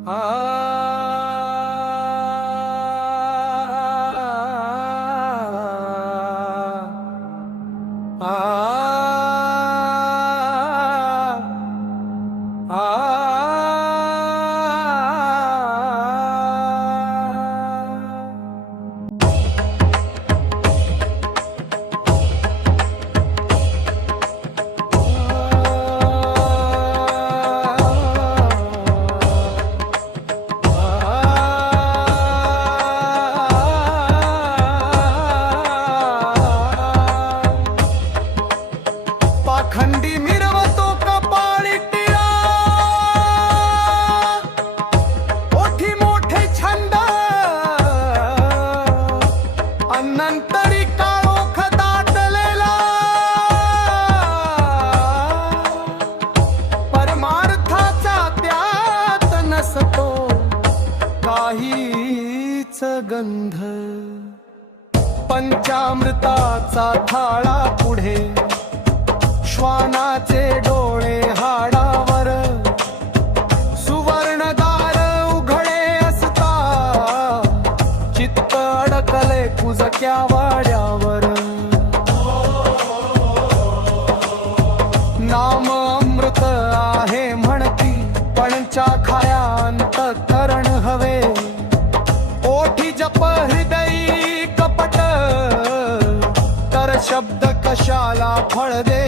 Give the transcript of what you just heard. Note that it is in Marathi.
आ आ पाखंडी मिरवतो कपाळी टिळा, ओठी मोठे छंद अनंतरी काळोख दाटलेला, परमार्थाचा त्यात नसतो काहीच गंध, पंचामृताचा थाळा पुढे श्वानाचे डोळे हाडावर, सुवर्णदार उघडे असता चित्त अडकले कुजक्या वाड्यावर, नाम अमृत आहे म्हणती पणच्या खाया अंतःकरण हवे, ओठी जप हृदयी कपट तर शब्द कशाला फळ दे